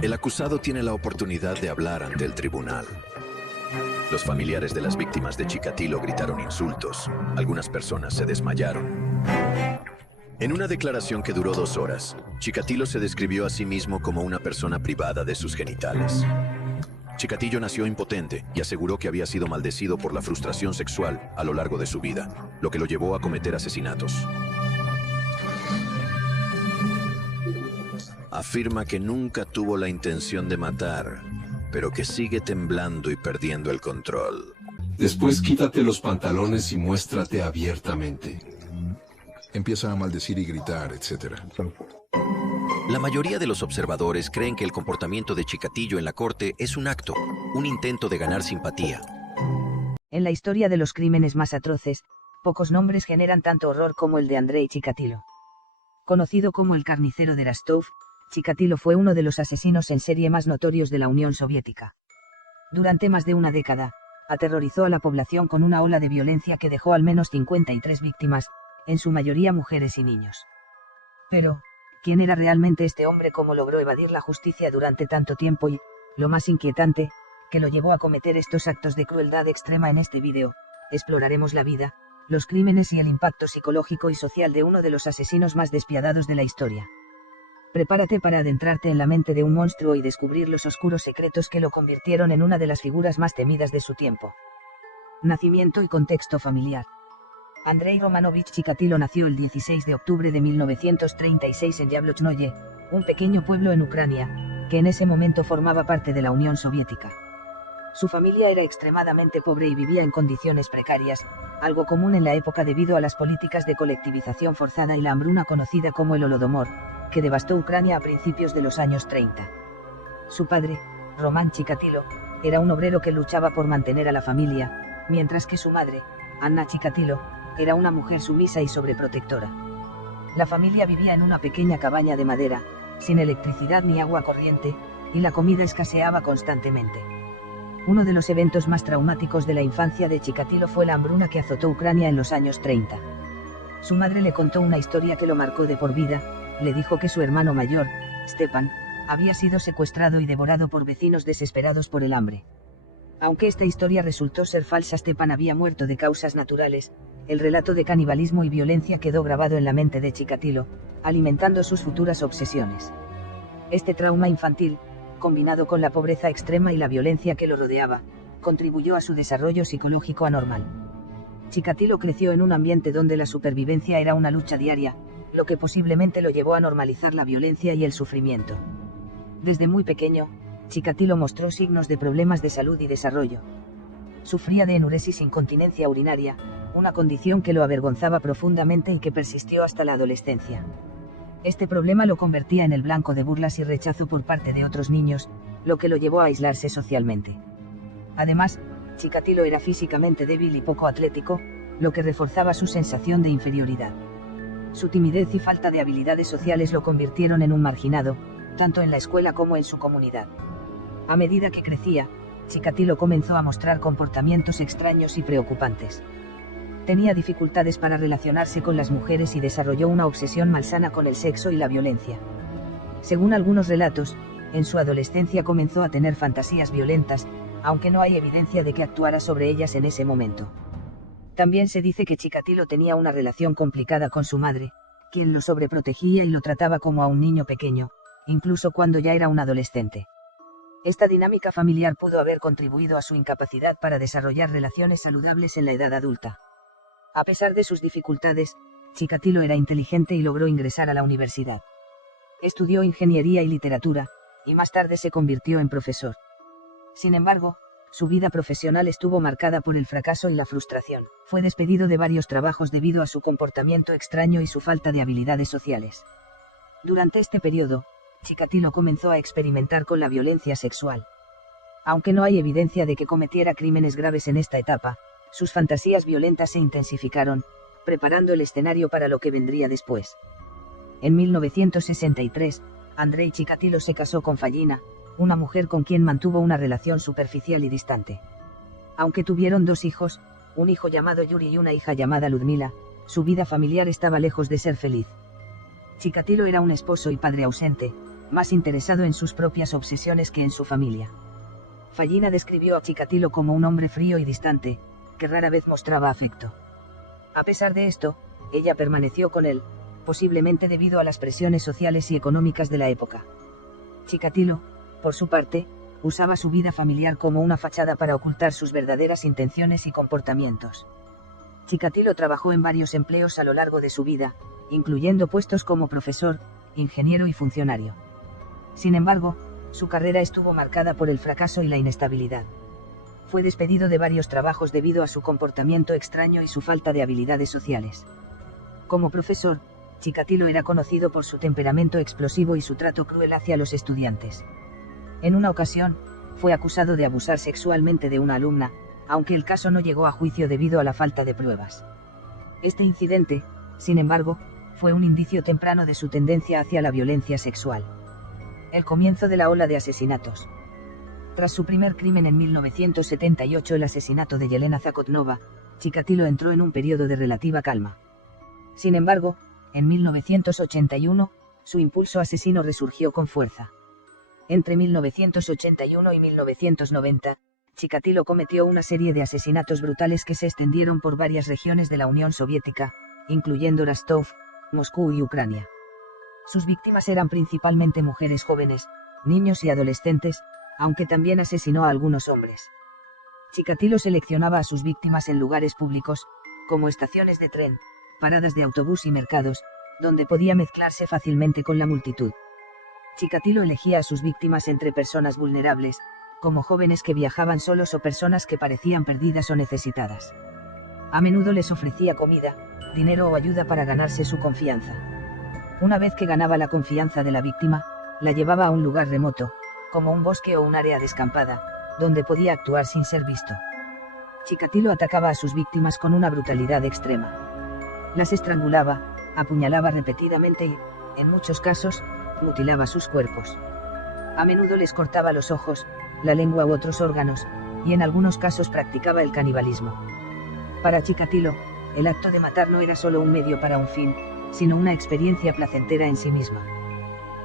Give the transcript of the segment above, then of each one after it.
El acusado tiene la oportunidad de hablar ante el tribunal. Los familiares de las víctimas de Chikatilo gritaron insultos. Algunas personas se desmayaron. En una declaración que duró 2 horas, Chikatilo se describió a sí mismo como una persona privada de sus genitales. Chikatilo nació impotente y aseguró que había sido maldecido por la frustración sexual a lo largo de su vida, lo que lo llevó a cometer asesinatos. Afirma que nunca tuvo la intención de matar, pero que sigue temblando y perdiendo el control. Después quítate los pantalones y muéstrate abiertamente. Empieza a maldecir y gritar, etc. La mayoría de los observadores creen que el comportamiento de Chikatilo en la corte es un acto, un intento de ganar simpatía. En la historia de los crímenes más atroces, pocos nombres generan tanto horror como el de Andrei Chikatilo. Conocido como el carnicero de Rostov, Chikatilo fue uno de los asesinos en serie más notorios de la Unión Soviética. Durante más de una década, aterrorizó a la población con una ola de violencia que dejó al menos 53 víctimas, en su mayoría mujeres y niños. Pero, ¿quién era realmente este hombre? ¿Cómo logró evadir la justicia durante tanto tiempo? Y, lo más inquietante, que lo llevó a cometer estos actos de crueldad extrema. En este vídeo, exploraremos la vida, los crímenes y el impacto psicológico y social de uno de los asesinos más despiadados de la historia. Prepárate para adentrarte en la mente de un monstruo y descubrir los oscuros secretos que lo convirtieron en una de las figuras más temidas de su tiempo. Nacimiento y contexto familiar. Andrei Romanovich Chikatilo nació el 16 de octubre de 1936 en Yablonnoye, un pequeño pueblo en Ucrania, que en ese momento formaba parte de la Unión Soviética. Su familia era extremadamente pobre y vivía en condiciones precarias, algo común en la época debido a las políticas de colectivización forzada y la hambruna conocida como el Holodomor, que devastó Ucrania a principios de los años 30. Su padre, Roman Chikatilo, era un obrero que luchaba por mantener a la familia, mientras que su madre, Anna Chikatilo, era una mujer sumisa y sobreprotectora. La familia vivía en una pequeña cabaña de madera, sin electricidad ni agua corriente, y la comida escaseaba constantemente. Uno de los eventos más traumáticos de la infancia de Chikatilo fue la hambruna que azotó Ucrania en los años 30. Su madre le contó una historia que lo marcó de por vida. Le dijo que su hermano mayor, Stepan, había sido secuestrado y devorado por vecinos desesperados por el hambre. Aunque esta historia resultó ser falsa, Stepan había muerto de causas naturales. El relato de canibalismo y violencia quedó grabado en la mente de Chikatilo, alimentando sus futuras obsesiones. Este trauma infantil, combinado con la pobreza extrema y la violencia que lo rodeaba, contribuyó a su desarrollo psicológico anormal. Chikatilo creció en un ambiente donde la supervivencia era una lucha diaria, lo que posiblemente lo llevó a normalizar la violencia y el sufrimiento. Desde muy pequeño, Chikatilo mostró signos de problemas de salud y desarrollo. Sufría de enuresis, incontinencia urinaria, una condición que lo avergonzaba profundamente y que persistió hasta la adolescencia. Este problema lo convertía en el blanco de burlas y rechazo por parte de otros niños, lo que lo llevó a aislarse socialmente. Además, Chikatilo era físicamente débil y poco atlético, lo que reforzaba su sensación de inferioridad. Su timidez y falta de habilidades sociales lo convirtieron en un marginado, tanto en la escuela como en su comunidad. A medida que crecía, Chikatilo comenzó a mostrar comportamientos extraños y preocupantes. Tenía dificultades para relacionarse con las mujeres y desarrolló una obsesión malsana con el sexo y la violencia. Según algunos relatos, en su adolescencia comenzó a tener fantasías violentas, aunque no hay evidencia de que actuara sobre ellas en ese momento. También se dice que Chikatilo tenía una relación complicada con su madre, quien lo sobreprotegía y lo trataba como a un niño pequeño, incluso cuando ya era un adolescente. Esta dinámica familiar pudo haber contribuido a su incapacidad para desarrollar relaciones saludables en la edad adulta. A pesar de sus dificultades, Chikatilo era inteligente y logró ingresar a la universidad. Estudió ingeniería y literatura, y más tarde se convirtió en profesor. Sin embargo, su vida profesional estuvo marcada por el fracaso y la frustración. Fue despedido de varios trabajos debido a su comportamiento extraño y su falta de habilidades sociales. Durante este periodo, Chikatilo comenzó a experimentar con la violencia sexual. Aunque no hay evidencia de que cometiera crímenes graves en esta etapa, sus fantasías violentas se intensificaron, preparando el escenario para lo que vendría después. En 1963, Andrei Chikatilo se casó con Fallina, una mujer con quien mantuvo una relación superficial y distante. Aunque tuvieron 2 hijos, un hijo llamado Yuri y una hija llamada Ludmila, su vida familiar estaba lejos de ser feliz. Chikatilo era un esposo y padre ausente, más interesado en sus propias obsesiones que en su familia. Fallina describió a Chikatilo como un hombre frío y distante, que rara vez mostraba afecto. A pesar de esto, ella permaneció con él, posiblemente debido a las presiones sociales y económicas de la época. Chikatilo, por su parte, usaba su vida familiar como una fachada para ocultar sus verdaderas intenciones y comportamientos. Chikatilo trabajó en varios empleos a lo largo de su vida, incluyendo puestos como profesor, ingeniero y funcionario. Sin embargo, su carrera estuvo marcada por el fracaso y la inestabilidad. Fue despedido de varios trabajos debido a su comportamiento extraño y su falta de habilidades sociales. Como profesor, Chikatilo era conocido por su temperamento explosivo y su trato cruel hacia los estudiantes. En una ocasión, fue acusado de abusar sexualmente de una alumna, aunque el caso no llegó a juicio debido a la falta de pruebas. Este incidente, sin embargo, fue un indicio temprano de su tendencia hacia la violencia sexual. El comienzo de la ola de asesinatos. Tras su primer crimen en 1978, el asesinato de Yelena Zakotnova, Chikatilo entró en un periodo de relativa calma. Sin embargo, en 1981, su impulso asesino resurgió con fuerza. Entre 1981 y 1990, Chikatilo cometió una serie de asesinatos brutales que se extendieron por varias regiones de la Unión Soviética, incluyendo Rostov, Moscú y Ucrania. Sus víctimas eran principalmente mujeres jóvenes, niños y adolescentes, aunque también asesinó a algunos hombres. Chikatilo seleccionaba a sus víctimas en lugares públicos, como estaciones de tren, paradas de autobús y mercados, donde podía mezclarse fácilmente con la multitud. Chikatilo elegía a sus víctimas entre personas vulnerables, como jóvenes que viajaban solos o personas que parecían perdidas o necesitadas. A menudo les ofrecía comida, dinero o ayuda para ganarse su confianza. Una vez que ganaba la confianza de la víctima, la llevaba a un lugar remoto, como un bosque o un área descampada, donde podía actuar sin ser visto. Chikatilo atacaba a sus víctimas con una brutalidad extrema. Las estrangulaba, apuñalaba repetidamente y, en muchos casos, mutilaba sus cuerpos. A menudo les cortaba los ojos, la lengua u otros órganos, y en algunos casos practicaba el canibalismo. Para Chikatilo, el acto de matar no era solo un medio para un fin, sino una experiencia placentera en sí misma.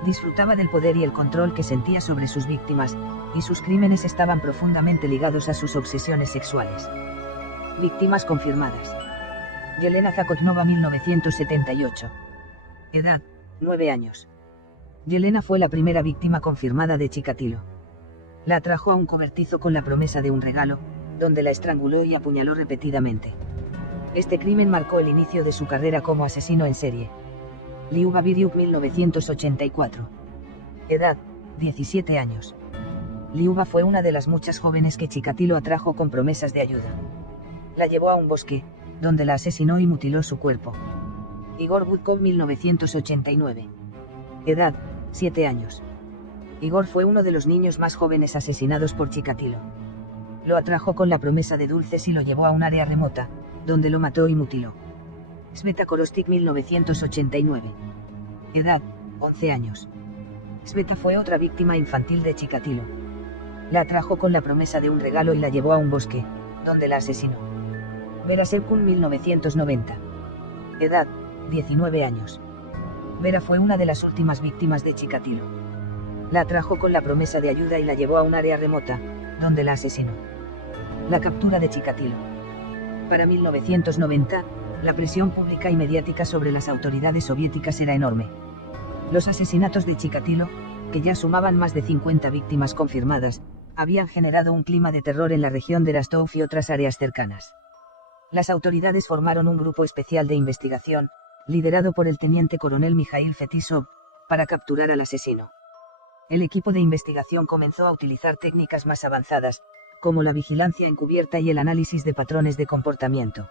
Disfrutaba del poder y el control que sentía sobre sus víctimas, y sus crímenes estaban profundamente ligados a sus obsesiones sexuales. Víctimas confirmadas. Yelena Zakotnova, 1978. Edad, 9 años. Yelena fue la primera víctima confirmada de Chikatilo. La atrajo a un cobertizo con la promesa de un regalo, donde la estranguló y apuñaló repetidamente. Este crimen marcó el inicio de su carrera como asesino en serie. Liuba Biryuk, 1984. Edad, 17 años. Liuba fue una de las muchas jóvenes que Chikatilo atrajo con promesas de ayuda. La llevó a un bosque, donde la asesinó y mutiló su cuerpo. Igor Budkov, 1989. Edad, 7 años. Igor fue uno de los niños más jóvenes asesinados por Chikatilo. Lo atrajo con la promesa de dulces y lo llevó a un área remota, donde lo mató y mutiló. Sveta Korostik, 1989. Edad, 11 años. Sveta fue otra víctima infantil de Chikatilo. La atrajo con la promesa de un regalo y la llevó a un bosque, donde la asesinó. Vera Sevkun, 1990. Edad, 19 años. Vera fue una de las últimas víctimas de Chikatilo. La atrajo con la promesa de ayuda y la llevó a un área remota, donde la asesinó. La captura de Chikatilo. Para 1990, la presión pública y mediática sobre las autoridades soviéticas era enorme. Los asesinatos de Chikatilo, que ya sumaban más de 50 víctimas confirmadas, habían generado un clima de terror en la región de Rostov y otras áreas cercanas. Las autoridades formaron un grupo especial de investigación, liderado por el teniente coronel Mikhail Fetisov, para capturar al asesino. El equipo de investigación comenzó a utilizar técnicas más avanzadas, como la vigilancia encubierta y el análisis de patrones de comportamiento.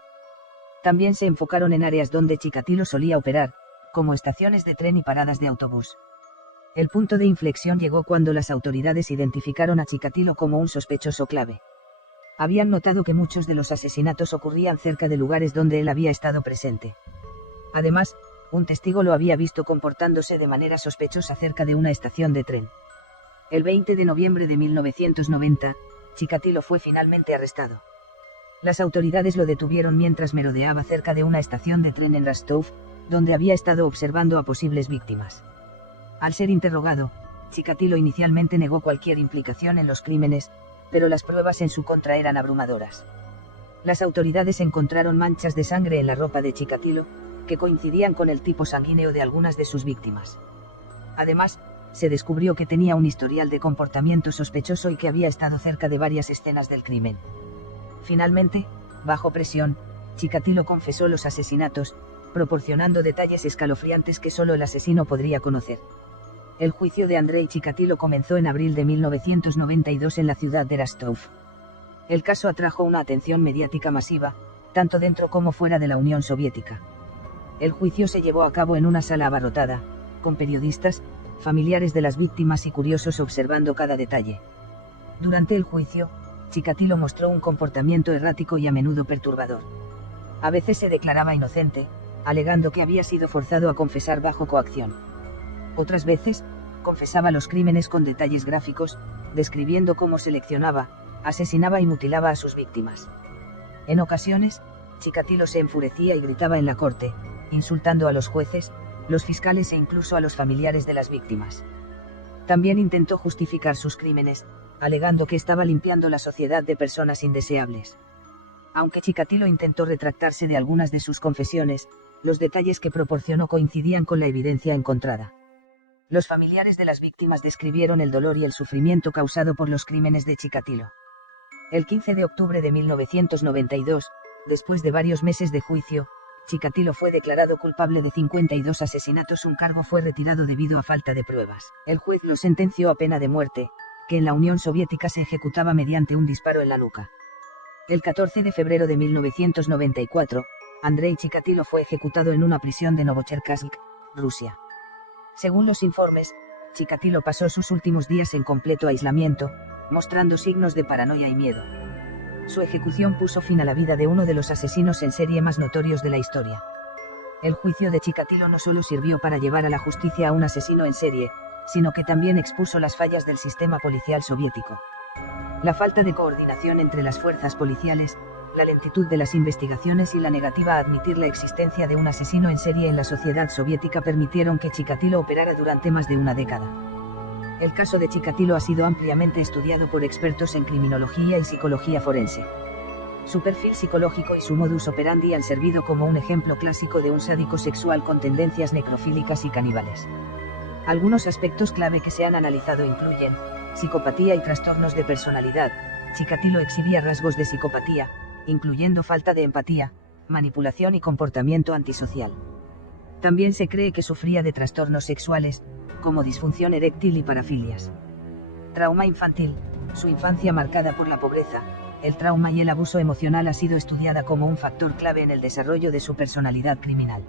También se enfocaron en áreas donde Chikatilo solía operar, como estaciones de tren y paradas de autobús. El punto de inflexión llegó cuando las autoridades identificaron a Chikatilo como un sospechoso clave. Habían notado que muchos de los asesinatos ocurrían cerca de lugares donde él había estado presente. Además, un testigo lo había visto comportándose de manera sospechosa cerca de una estación de tren. El 20 de noviembre de 1990, Chikatilo fue finalmente arrestado. Las autoridades lo detuvieron mientras merodeaba cerca de una estación de tren en Rostov, donde había estado observando a posibles víctimas. Al ser interrogado, Chikatilo inicialmente negó cualquier implicación en los crímenes, pero las pruebas en su contra eran abrumadoras. Las autoridades encontraron manchas de sangre en la ropa de Chikatilo, que coincidían con el tipo sanguíneo de algunas de sus víctimas. Además, se descubrió que tenía un historial de comportamiento sospechoso y que había estado cerca de varias escenas del crimen. Finalmente, bajo presión, Chikatilo confesó los asesinatos, proporcionando detalles escalofriantes que solo el asesino podría conocer. El juicio de Andrei Chikatilo comenzó en abril de 1992 en la ciudad de Rostov. El caso atrajo una atención mediática masiva, tanto dentro como fuera de la Unión Soviética. El juicio se llevó a cabo en una sala abarrotada, con periodistas, familiares de las víctimas y curiosos observando cada detalle. Durante el juicio, Chikatilo mostró un comportamiento errático y a menudo perturbador. A veces se declaraba inocente, alegando que había sido forzado a confesar bajo coacción. Otras veces, confesaba los crímenes con detalles gráficos, describiendo cómo seleccionaba, asesinaba y mutilaba a sus víctimas. En ocasiones, Chikatilo se enfurecía y gritaba en la corte, insultando a los jueces, los fiscales e incluso a los familiares de las víctimas. También intentó justificar sus crímenes, alegando que estaba limpiando la sociedad de personas indeseables. Aunque Chikatilo intentó retractarse de algunas de sus confesiones, los detalles que proporcionó coincidían con la evidencia encontrada. Los familiares de las víctimas describieron el dolor y el sufrimiento causado por los crímenes de Chikatilo. El 15 de octubre de 1992, después de varios meses de juicio, Chikatilo fue declarado culpable de 52 asesinatos. Un cargo fue retirado debido a falta de pruebas. El juez lo sentenció a pena de muerte, que en la Unión Soviética se ejecutaba mediante un disparo en la nuca. El 14 de febrero de 1994, Andrei Chikatilo fue ejecutado en una prisión de Novocherkassk, Rusia. Según los informes, Chikatilo pasó sus últimos días en completo aislamiento, mostrando signos de paranoia y miedo. Su ejecución puso fin a la vida de uno de los asesinos en serie más notorios de la historia. El juicio de Chikatilo no solo sirvió para llevar a la justicia a un asesino en serie, sino que también expuso las fallas del sistema policial soviético. La falta de coordinación entre las fuerzas policiales, la lentitud de las investigaciones y la negativa a admitir la existencia de un asesino en serie en la sociedad soviética permitieron que Chikatilo operara durante más de una década. El caso de Chikatilo ha sido ampliamente estudiado por expertos en criminología y psicología forense. Su perfil psicológico y su modus operandi han servido como un ejemplo clásico de un sádico sexual con tendencias necrofílicas y caníbales. Algunos aspectos clave que se han analizado incluyen psicopatía y trastornos de personalidad. Chikatilo exhibía rasgos de psicopatía, incluyendo falta de empatía, manipulación y comportamiento antisocial. También se cree que sufría de trastornos sexuales, como disfunción eréctil y parafilias. Trauma infantil. Su infancia marcada por la pobreza, el trauma y el abuso emocional ha sido estudiada como un factor clave en el desarrollo de su personalidad criminal.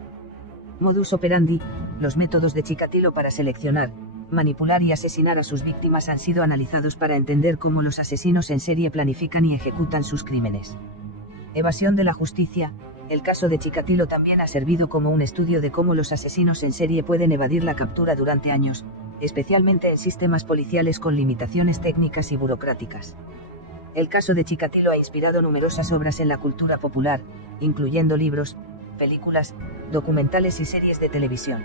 Modus operandi. Los métodos de Chikatilo para seleccionar, manipular y asesinar a sus víctimas han sido analizados para entender cómo los asesinos en serie planifican y ejecutan sus crímenes. Evasión de la justicia. El caso de Chikatilo también ha servido como un estudio de cómo los asesinos en serie pueden evadir la captura durante años, especialmente en sistemas policiales con limitaciones técnicas y burocráticas. El caso de Chikatilo ha inspirado numerosas obras en la cultura popular, incluyendo libros, películas, documentales y series de televisión.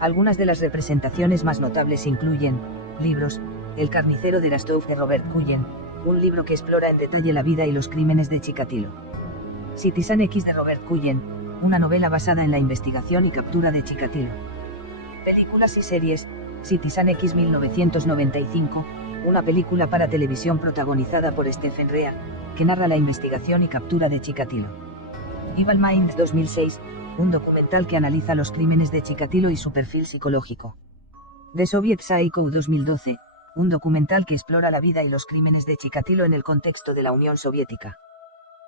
Algunas de las representaciones más notables incluyen libros: El carnicero de Rostov de Robert Cullen, un libro que explora en detalle la vida y los crímenes de Chikatilo. Citizen X de Robert Cullen, una novela basada en la investigación y captura de Chikatilo. Películas y series: Citizen X 1995, una película para televisión protagonizada por Stephen Rea, que narra la investigación y captura de Chikatilo. Evil Minds 2006, un documental que analiza los crímenes de Chikatilo y su perfil psicológico. The Soviet Psycho 2012, un documental que explora la vida y los crímenes de Chikatilo en el contexto de la Unión Soviética.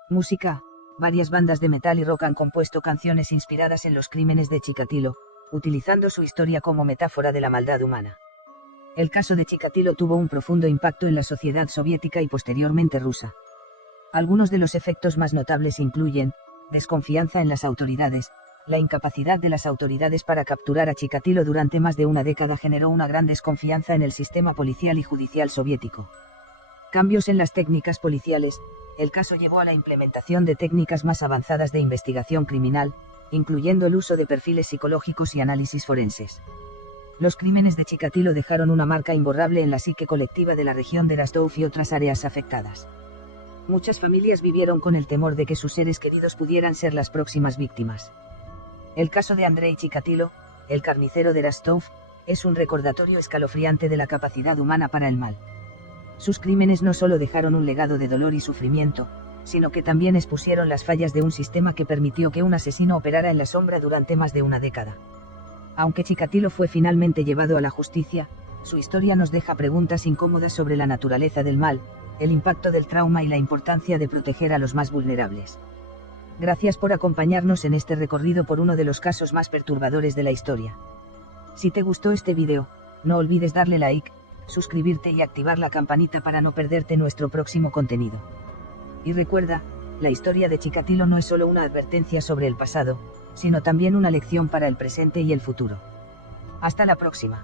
Música. Varias bandas de metal y rock han compuesto canciones inspiradas en los crímenes de Chikatilo, utilizando su historia como metáfora de la maldad humana. El caso de Chikatilo tuvo un profundo impacto en la sociedad soviética y posteriormente rusa. Algunos de los efectos más notables incluyen desconfianza en las autoridades. La incapacidad de las autoridades para capturar a Chikatilo durante más de una década generó una gran desconfianza en el sistema policial y judicial soviético. Cambios en las técnicas policiales. El caso llevó a la implementación de técnicas más avanzadas de investigación criminal, incluyendo el uso de perfiles psicológicos y análisis forenses. Los crímenes de Chikatilo dejaron una marca imborrable en la psique colectiva de la región de Rostov y otras áreas afectadas. Muchas familias vivieron con el temor de que sus seres queridos pudieran ser las próximas víctimas. El caso de Andrei Chikatilo, el carnicero de Rostov, es un recordatorio escalofriante de la capacidad humana para el mal. Sus crímenes no solo dejaron un legado de dolor y sufrimiento, sino que también expusieron las fallas de un sistema que permitió que un asesino operara en la sombra durante más de una década. Aunque Chikatilo fue finalmente llevado a la justicia, su historia nos deja preguntas incómodas sobre la naturaleza del mal, el impacto del trauma y la importancia de proteger a los más vulnerables. Gracias por acompañarnos en este recorrido por uno de los casos más perturbadores de la historia. Si te gustó este video, no olvides darle like, suscribirte y activar la campanita para no perderte nuestro próximo contenido. Y recuerda, la historia de Chikatilo no es solo una advertencia sobre el pasado, sino también una lección para el presente y el futuro. Hasta la próxima.